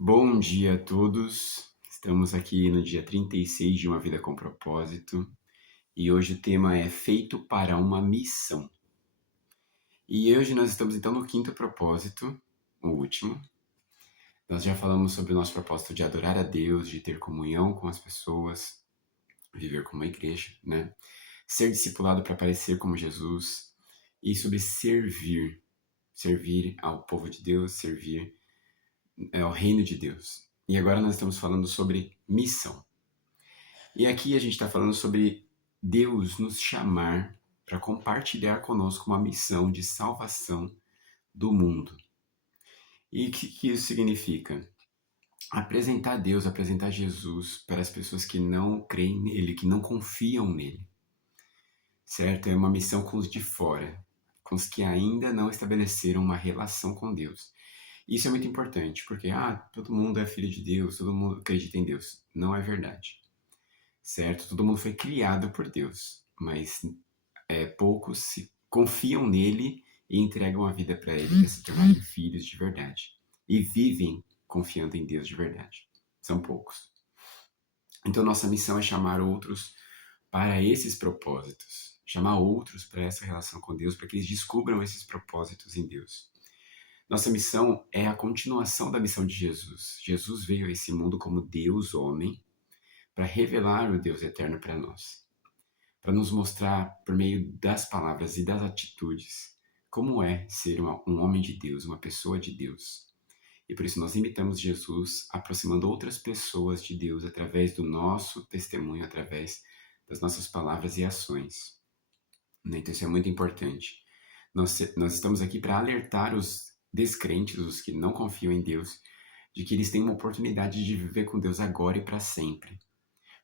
Bom dia a todos. Estamos aqui no dia 36 de Uma Vida com Propósito e hoje o tema é Feito para uma Missão. E hoje nós estamos então no quinto propósito, o último. Nós já falamos sobre o nosso propósito de adorar a Deus, de ter comunhão com as pessoas, viver como uma igreja, né? Ser discipulado para parecer como Jesus e sobre servir ao povo de Deus, servir ao reino de Deus. E agora nós estamos falando sobre missão. E aqui a gente está falando sobre Deus nos chamar para compartilhar conosco uma missão de salvação do mundo. E o que isso significa? Apresentar Deus, apresentar Jesus para as pessoas que não creem nele, que não confiam nele. Certo? É uma missão com os de fora, com os que ainda não estabeleceram uma relação com Deus. Isso é muito importante, porque todo mundo é filho de Deus, todo mundo acredita em Deus. Não é verdade. Certo? Todo mundo foi criado por Deus, mas poucos confiam nele e entregam a vida para ele para se tornarem filhos de verdade. E vivem confiando em Deus de verdade. São poucos. Então nossa missão é chamar outros para esses propósitos. Chamar outros para essa relação com Deus, para que eles descubram esses propósitos em Deus. Nossa missão é a continuação da missão de Jesus. Jesus veio a esse mundo como Deus homem, para revelar o Deus eterno para nós, para nos mostrar por meio das palavras e das atitudes como é ser um homem de Deus, uma pessoa de Deus. E por isso nós imitamos Jesus, aproximando outras pessoas de Deus através do nosso testemunho, através das nossas palavras e ações. Então isso é muito importante. Nós estamos aqui para alertar os descrentes, os que não confiam em Deus, de que eles têm uma oportunidade de viver com Deus agora e para sempre.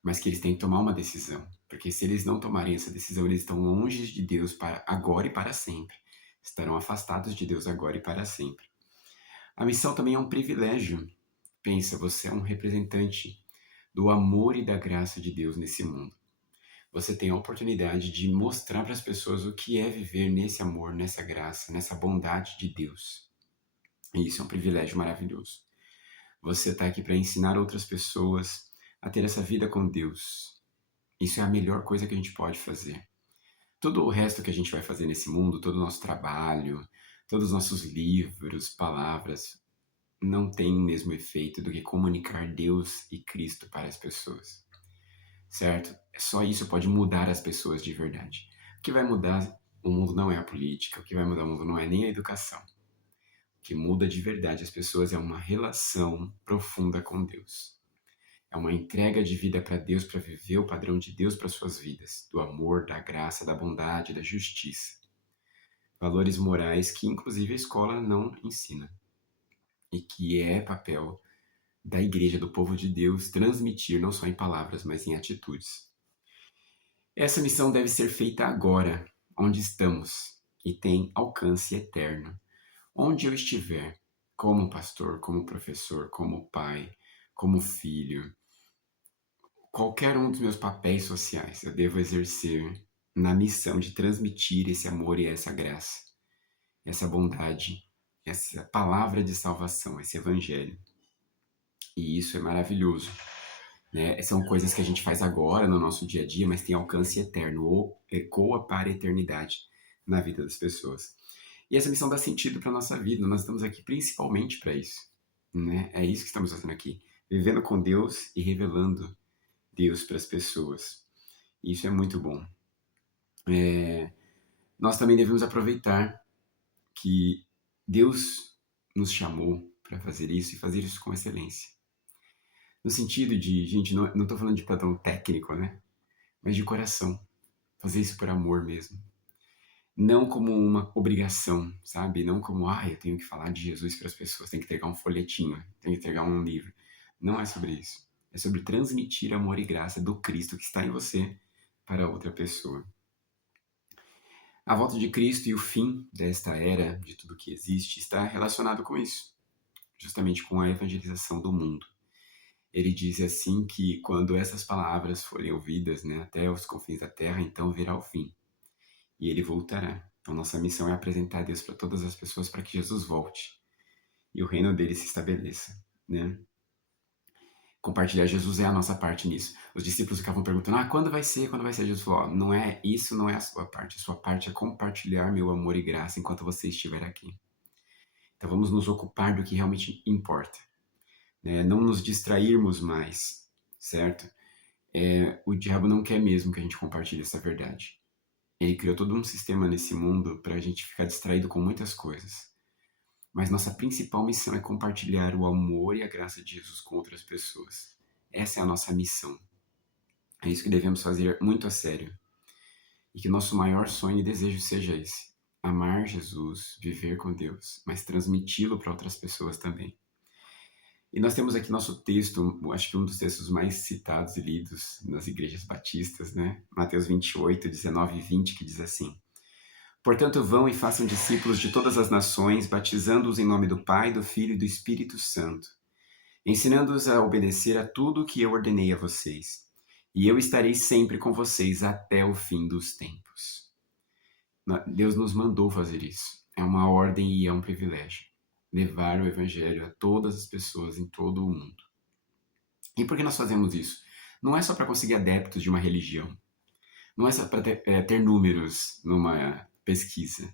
Mas que eles têm que tomar uma decisão, porque se eles não tomarem essa decisão, eles estão longe de Deus para agora e para sempre. Estarão afastados de Deus agora e para sempre. A missão também é um privilégio. Pensa, você é um representante do amor e da graça de Deus nesse mundo. Você tem a oportunidade de mostrar para as pessoas o que é viver nesse amor, nessa graça, nessa bondade de Deus. E isso é um privilégio maravilhoso. Você está aqui para ensinar outras pessoas a ter essa vida com Deus. Isso é a melhor coisa que a gente pode fazer. Todo o resto que a gente vai fazer nesse mundo, todo o nosso trabalho, todos os nossos livros, palavras, não tem o mesmo efeito do que comunicar Deus e Cristo para as pessoas. Certo? Só isso pode mudar as pessoas de verdade. O que vai mudar o mundo não é a política, o que vai mudar o mundo não é nem a educação. O que muda de verdade as pessoas é uma relação profunda com Deus. É uma entrega de vida para Deus, para viver o padrão de Deus para suas vidas, do amor, da graça, da bondade, da justiça. Valores morais que, inclusive, a escola não ensina. E que é papel da igreja, do povo de Deus, transmitir não só em palavras, mas em atitudes. Essa missão deve ser feita agora, onde estamos, e tem alcance eterno. Onde eu estiver, como pastor, como professor, como pai, como filho, qualquer um dos meus papéis sociais eu devo exercer na missão de transmitir esse amor e essa graça, essa bondade, essa palavra de salvação, esse evangelho. E isso é maravilhoso, né? São coisas que a gente faz agora no nosso dia a dia, mas tem alcance eterno, ou ecoa para a eternidade na vida das pessoas. E essa missão dá sentido para a nossa vida, nós estamos aqui principalmente para isso, né? É isso que estamos fazendo aqui, vivendo com Deus e revelando Deus para as pessoas. Isso é muito bom. Nós também devemos aproveitar que Deus nos chamou para fazer isso e fazer isso com excelência. No sentido de, gente, não estou falando de padrão técnico, né? Mas de coração. Fazer isso por amor mesmo. Não como uma obrigação, sabe? Não como, eu tenho que falar de Jesus para as pessoas, tenho que entregar um folhetinho, tenho que entregar um livro. Não é sobre isso. É sobre transmitir amor e graça do Cristo que está em você para outra pessoa. A volta de Cristo e o fim desta era, de tudo que existe, está relacionado com isso. Justamente com a evangelização do mundo. Ele diz assim que quando essas palavras forem ouvidas, né, até os confins da terra, então virá o fim. E ele voltará. Então nossa missão é apresentar Deus para todas as pessoas para que Jesus volte. E o reino dele se estabeleça. né? Compartilhar Jesus é a nossa parte nisso. Os discípulos ficavam perguntando, quando vai ser? Quando vai ser? Jesus falou, não é, isso não é a sua parte é compartilhar meu amor e graça enquanto você estiver aqui. Então vamos nos ocupar do que realmente importa, né? Não nos distrairmos mais, certo? O diabo não quer mesmo que a gente compartilhe essa verdade. Ele criou todo um sistema nesse mundo para a gente ficar distraído com muitas coisas. Mas nossa principal missão é compartilhar o amor e a graça de Jesus com outras pessoas. Essa é a nossa missão. É isso que devemos fazer muito a sério. E que nosso maior sonho e desejo seja esse: amar Jesus, viver com Deus, mas transmiti-lo para outras pessoas também. E nós temos aqui nosso texto, acho que um dos textos mais citados e lidos nas igrejas batistas, né? Mateus 28, 19 e 20, que diz assim: Portanto, vão e façam discípulos de todas as nações, batizando-os em nome do Pai, do Filho e do Espírito Santo, ensinando-os a obedecer a tudo o que eu ordenei a vocês. E eu estarei sempre com vocês até o fim dos tempos. Deus nos mandou fazer isso. É uma ordem e é um privilégio. Levar o Evangelho a todas as pessoas em todo o mundo. E por que nós fazemos isso? Não é só para conseguir adeptos de uma religião. Não é só para ter números numa pesquisa.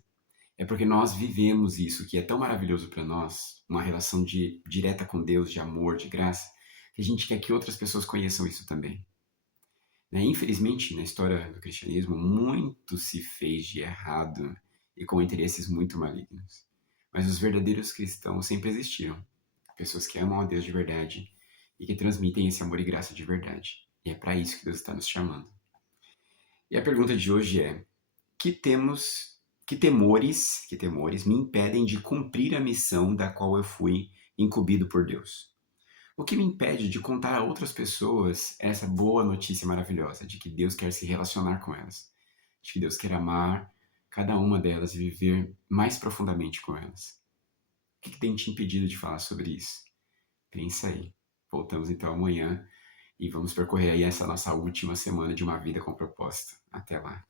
É porque nós vivemos isso, que é tão maravilhoso para nós, uma relação direta com Deus, de amor, de graça, que a gente quer que outras pessoas conheçam isso também. Né? Infelizmente, na história do cristianismo, muito se fez de errado e com interesses muito malignos. Mas os verdadeiros cristãos sempre existiram. Pessoas que amam a Deus de verdade e que transmitem esse amor e graça de verdade. E é para isso que Deus está nos chamando. E a pergunta de hoje é: que temores me impedem de cumprir a missão da qual eu fui incumbido por Deus? O que me impede de contar a outras pessoas essa boa notícia maravilhosa de que Deus quer se relacionar com elas, de que Deus quer amar cada uma delas e viver mais profundamente com elas? O que tem te impedido de falar sobre isso? Pensa aí. Voltamos então amanhã e vamos percorrer aí essa nossa última semana de uma vida com propósito. Até lá.